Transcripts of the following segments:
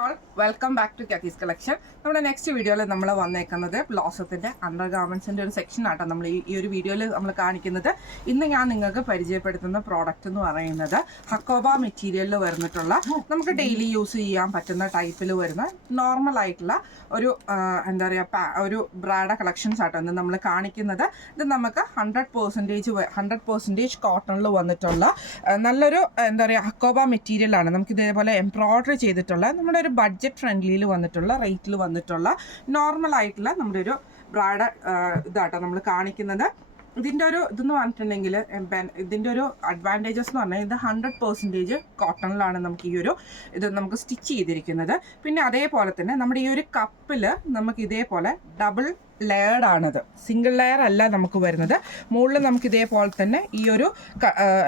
All welcome back to കാത്തീസ് collection. നമ്മുടെ next വീഡിയോയിൽ നമ്മൾ വന്നേക്കുന്നത് ബ്ലോസത്തിൻ്റെ അണ്ടർ ഗാർമെൻസിൻ്റെ ഒരു സെക്ഷൻ ആട്ടോ നമ്മൾ ഈ ഒരു വീഡിയോയിൽ നമ്മൾ കാണിക്കുന്നത്. ഇന്ന് ഞാൻ നിങ്ങൾക്ക് പരിചയപ്പെടുത്തുന്ന പ്രോഡക്റ്റ് എന്ന് പറയുന്നത് ഹക്കോബ മെറ്റീരിയലിൽ വരുന്നിട്ടുള്ള നമുക്ക് ഡെയിലി യൂസ് ചെയ്യാൻ പറ്റുന്ന ടൈപ്പിൽ വരുന്ന നോർമൽ ആയിട്ടുള്ള ഒരു എന്താ പറയുക ഒരു ബ്രാഡ കളക്ഷൻസ് ആട്ടോ ഇന്ന് നമ്മൾ കാണിക്കുന്നത്. ഇത് നമുക്ക് 100% കോട്ടണിൽ വന്നിട്ടുള്ള നല്ലൊരു എന്താ പറയുക ഹക്കോബ മെറ്റീരിയലാണ്. നമുക്ക് ഇതേപോലെ എംബ്രോയ്ഡറി ചെയ്തിട്ടുള്ള നമ്മുടെ ഒരു ബഡ്ജറ്റ് ഫ്രണ്ട്ലിയിൽ വന്നിട്ടുള്ള റേറ്റിൽ വന്നിട്ടുള്ള നോർമൽ ആയിട്ടുള്ള നമ്മുടെ ഒരു ബ്രാഡ് ഇതാട്ടോ നമ്മൾ കാണിക്കുന്നത്. ഇതിൻ്റെ ഒരു ഇതെന്ന് പറഞ്ഞിട്ടുണ്ടെങ്കിൽ ഇതിൻ്റെ ഒരു അഡ്വാൻറ്റേജസ് എന്ന് പറഞ്ഞാൽ ഇത് 100% കോട്ടണിലാണ് നമുക്ക് ഈ ഒരു ഇത് നമുക്ക് സ്റ്റിച്ച് ചെയ്തിരിക്കുന്നത്. പിന്നെ അതേപോലെ തന്നെ നമ്മുടെ ഈ ഒരു കപ്പിൽ നമുക്ക് ഇതേപോലെ ഡബിൾ ലെയർഡ് ആണത്, സിംഗിൾ ലെയർ അല്ല നമുക്ക് വരുന്നത്. മുകളിൽ നമുക്ക് ഇതേപോലെ തന്നെ ഈ ഒരു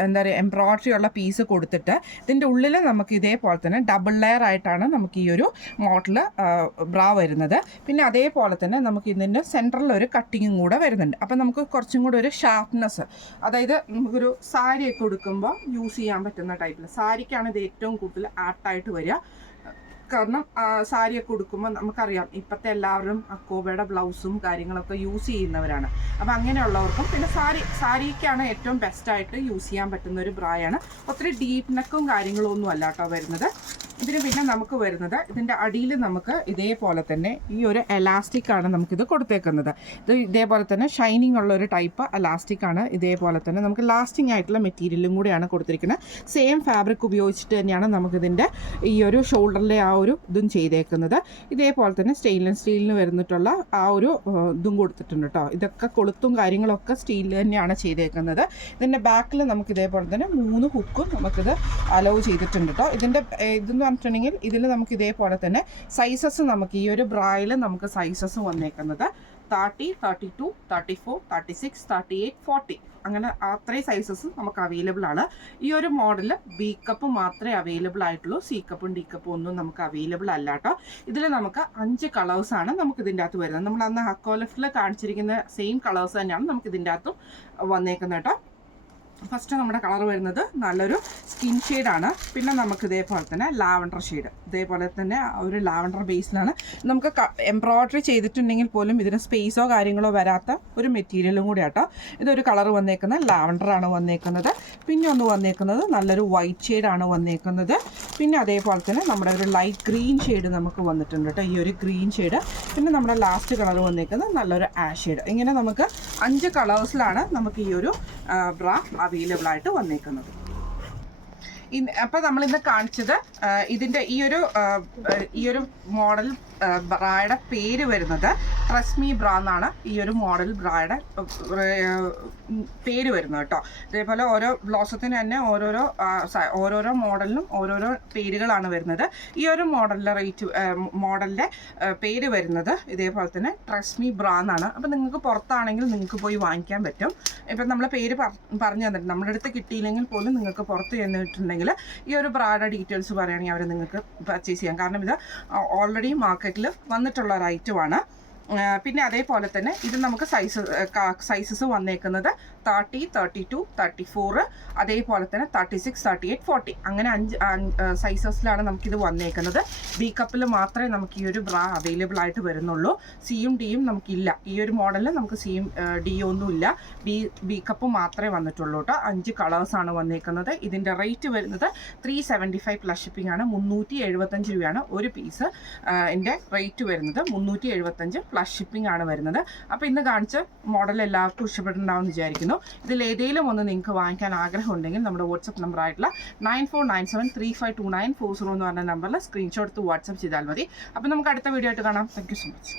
എന്താ പറയുക എംബ്രോയ്ഡറി ഉള്ള പീസ് കൊടുത്തിട്ട് ഇതിൻ്റെ ഉള്ളിൽ നമുക്ക് ഇതേപോലെ തന്നെ ഡബിൾ ലെയർ ആയിട്ടാണ് നമുക്ക് ഈ ഒരു മോഡൽ ബ്രാ വരുന്നത്. പിന്നെ അതേപോലെ തന്നെ നമുക്ക് ഇതിൻ്റെ സെൻറ്ററിൽ ഒരു കട്ടിങ്ങും കൂടെ വരുന്നുണ്ട്. അപ്പം നമുക്ക് കുറച്ചും കൂടെ ഒരു ഷാർപ്നെസ്, അതായത് നമുക്കൊരു സാരിയൊക്കെ ഉടുക്കുമ്പോൾ യൂസ് ചെയ്യാൻ പറ്റുന്ന ടൈപ്പിൽ സാരിക്കാണ് ഇത് ഏറ്റവും കൂടുതൽ ആപ്റ്റായിട്ട് വരിക. കാരണം സാരിയൊക്കെ ഉടുക്കുമ്പോൾ നമുക്കറിയാം ഇപ്പോഴത്തെ എല്ലാവരും അക്കോബയുടെ ബ്ലൗസും കാര്യങ്ങളൊക്കെ യൂസ് ചെയ്യുന്നവരാണ്. അപ്പോൾ അങ്ങനെയുള്ളവർക്കും പിന്നെ സാരിക്കാണ് ഏറ്റവും ബെസ്റ്റായിട്ട് യൂസ് ചെയ്യാൻ പറ്റുന്ന ഒരു ബ്രായാണ്. ഒത്തിരി ഡീപ്പ് നെക്കും കാര്യങ്ങളും ഒന്നും അല്ല കേട്ടോ വരുന്നത്. ഇതിന് പിന്നെ നമുക്ക് വരുന്നത് ഇതിൻ്റെ അടിയിൽ നമുക്ക് ഇതേപോലെ തന്നെ ഈ ഒരു എലാസ്റ്റിക്കാണ് നമുക്കിത് കൊടുത്തേക്കുന്നത്. ഇത് ഇതേപോലെ തന്നെ ഷൈനിങ് ഉള്ള ഒരു ടൈപ്പ് എലാസ്റ്റിക്കാണ്. ഇതേപോലെ തന്നെ നമുക്ക് ലാസ്റ്റിംഗ് ആയിട്ടുള്ള മെറ്റീരിയലും കൂടെയാണ് കൊടുത്തിരിക്കുന്നത്. സെയിം ഫാബ്രിക് ഉപയോഗിച്ചിട്ട് തന്നെയാണ് നമുക്കിതിൻ്റെ ഈ ഒരു ഷോൾഡറിലെ ആ ഒരു ഇതും ചെയ്തേക്കുന്നത്. ഇതേപോലെ തന്നെ സ്റ്റെയിൻലെസ് സ്റ്റീലിന് വരുന്നിട്ടുള്ള ആ ഒരു ഇതും കൊടുത്തിട്ടുണ്ട് കേട്ടോ. ഇതൊക്കെ കൊളുത്തും കാര്യങ്ങളൊക്കെ സ്റ്റീലിൽ തന്നെയാണ് ചെയ്തേക്കുന്നത്. ഇതിൻ്റെ ബാക്കിൽ നമുക്ക് ഇതേപോലെ തന്നെ 3 ഹുക്കും നമുക്കിത് അലോ ചെയ്തിട്ടുണ്ട് കേട്ടോ. ഇതിൻ്റെ ഇതെന്ന് പറഞ്ഞിട്ടുണ്ടെങ്കിൽ ഇതിൽ നമുക്ക് ഇതേപോലെ തന്നെ സൈസസ് നമുക്ക് ഈ ഒരു ബ്രായിൽ നമുക്ക് സൈസസ് വന്നേക്കുന്നത് 30, 32, 34, 36, 38, 40 അങ്ങനെ അത്രയും സൈസസ് നമുക്ക് അവൈലബിൾ ആണ്. ഈ ഒരു മോഡൽ ബി കപ്പ് മാത്രമേ അവൈലബിൾ ആയിട്ടുള്ളൂ. സി കപ്പും ഡി കപ്പും ഒന്നും നമുക്ക് അവൈലബിൾ അല്ല കേട്ടോ. ഇതിൽ നമുക്ക് 5 കളേഴ്സാണ് നമുക്ക് ഇതിൻ്റെ അകത്ത് വരുന്നത്. നമ്മൾ അന്ന് ഹക്കോ ലിഫ്റ്റിൽ കാണിച്ചിരിക്കുന്ന സെയിം കളേഴ്സ് തന്നെയാണ് നമുക്ക് ഇതിൻ്റെ അകത്തും വന്നേക്കുന്നത് കേട്ടോ. ഫസ്റ്റ് നമ്മുടെ കളർ വരുന്നത് നല്ലൊരു സ്കിൻ ഷെയ്ഡാണ്. പിന്നെ നമുക്ക് ഇതേപോലെ തന്നെ ലാവൻഡർ ഷെയ്ഡ്, ഇതേപോലെ തന്നെ ഒരു ലാവൻഡർ ബേസിലാണ് നമുക്ക് എംബ്രോയ്ഡറി ചെയ്തിട്ടുണ്ടെങ്കിൽ പോലും ഇതിന് സ്പേസോ കാര്യങ്ങളോ വരാത്ത ഒരു മെറ്റീരിയലും കൂടി ആട്ടോ. ഇതൊരു കളർ വന്നേക്കുന്നത് ലാവൻഡറാണ് വന്നേക്കുന്നത്. പിന്നെ ഒന്ന് വന്നേക്കുന്നത് നല്ലൊരു വൈറ്റ് ഷെയ്ഡാണ് വന്നേക്കുന്നത്. പിന്നെ അതേപോലെ തന്നെ നമ്മുടെ ഒരു ലൈറ്റ് ഗ്രീൻ ഷെയ്ഡ് നമുക്ക് വന്നിട്ടുണ്ട് കേട്ടോ, ഈ ഒരു ഗ്രീൻ ഷെയ്ഡ്. പിന്നെ നമ്മുടെ ലാസ്റ്റ് കളർ വന്നേക്കുന്നത് നല്ലൊരു ആഷ് ഷെയ്ഡ്. ഇങ്ങനെ നമുക്ക് 5 കളേഴ്സിലാണ് നമുക്ക് ഈ ഒരു ബ്രാ അവൈലബിൾ ആയിട്ട് വന്നേക്കുന്നത്. അപ്പോൾ നമ്മളിന്ന് കാണിച്ചത് ഇതിൻ്റെ ഈ ഒരു മോഡൽ ബ്രായുടെ പേര് വരുന്നത് ട്രസ്മി ബ്രാ എന്നാണ് ഈ ഒരു മോഡൽ ബ്രായുടെ പേര് വരുന്നത് കേട്ടോ. ഇതേപോലെ ഓരോ ബ്ലോസത്തിന് തന്നെ ഓരോരോ മോഡലിനും ഓരോരോ പേരുകളാണ് വരുന്നത്. ഈ ഒരു മോഡലിൻ്റെ പേര് വരുന്നത് ഇതേപോലെ തന്നെ ട്രസ്മി ബ്രാ എന്നാണ്. അപ്പോൾ നിങ്ങൾക്ക് പുറത്താണെങ്കിൽ നിങ്ങൾക്ക് പോയി വാങ്ങിക്കാൻ പറ്റും. ഇപ്പം നമ്മൾ പേര് പറഞ്ഞു തന്നിട്ടുണ്ട്. നമ്മുടെ അടുത്ത് കിട്ടിയില്ലെങ്കിൽ പോലും നിങ്ങൾക്ക് പുറത്ത് ചെന്നിട്ടുണ്ടെങ്കിൽ ഈ ഒരു ബ്രായുടെ ഡീറ്റെയിൽസ് പറയുകയാണെങ്കിൽ അവർ നിങ്ങൾക്ക് പർച്ചേസ് ചെയ്യാം. കാരണം ഇത് ഓൾറെഡി മാർക്കറ്റിൽ വന്നിട്ടുള്ള ഒരു ഐറ്റമാണ്. പിന്നെ അതേപോലെ തന്നെ ഇത് നമുക്ക് സൈസസ് വന്നേക്കുന്നത് 30, 32, 34, അതേപോലെ തന്നെ 36, 38, 40 അങ്ങനെ 5 സൈസസിലാണ് നമുക്കിത് വന്നേക്കുന്നത്. ബി കപ്പിൽ മാത്രമേ നമുക്ക് ഈ ഒരു ബ്രാ അവൈലബിൾ ആയിട്ട് വരുന്നുള്ളൂ. സിയും ഡിയും നമുക്കില്ല. ഈ ഒരു മോഡലിൽ നമുക്ക് സിയും ഡിയും ഒന്നും ഇല്ല. ബി കപ്പ് മാത്രമേ വന്നിട്ടുള്ളൂ കേട്ടോ. 5 കളേഴ്സാണ് വന്നേക്കുന്നത്. ഇതിൻ്റെ റേറ്റ് വരുന്നത് 375 പ്ലസ് ഷിപ്പിംഗ് ആണ്. 375 രൂപയാണ് ഒരു പീസ്. ഇതിൻ്റെ റേറ്റ് വരുന്നത് 375 പ്ലസ് ഷിപ്പിംഗ് ആണ് വരുന്നത്. അപ്പോൾ ഇന്ന് കാണിച്ച മോഡൽ എല്ലാവർക്കും ഇഷ്ടപ്പെട്ടിട്ടുണ്ടാവും വിചാരിക്കുന്നു. ഇതിൽ ഏതെങ്കിലും ഒന്ന് നിങ്ങൾക്ക് വാങ്ങിക്കാൻ ആഗ്രഹമുണ്ടെങ്കിൽ നമ്മുടെ വാട്സപ്പ് നമ്പർ ആയിട്ടുള്ള 9497352940 എന്ന് പറഞ്ഞ നമ്പറിൽ സ്ക്രീൻഷോട്ട് എടുത്ത് വാട്സപ്പ് ചെയ്താൽ മതി. അപ്പോൾ നമുക്ക് അടുത്ത വീഡിയോ ആയിട്ട് കാണാം. Thank you so much.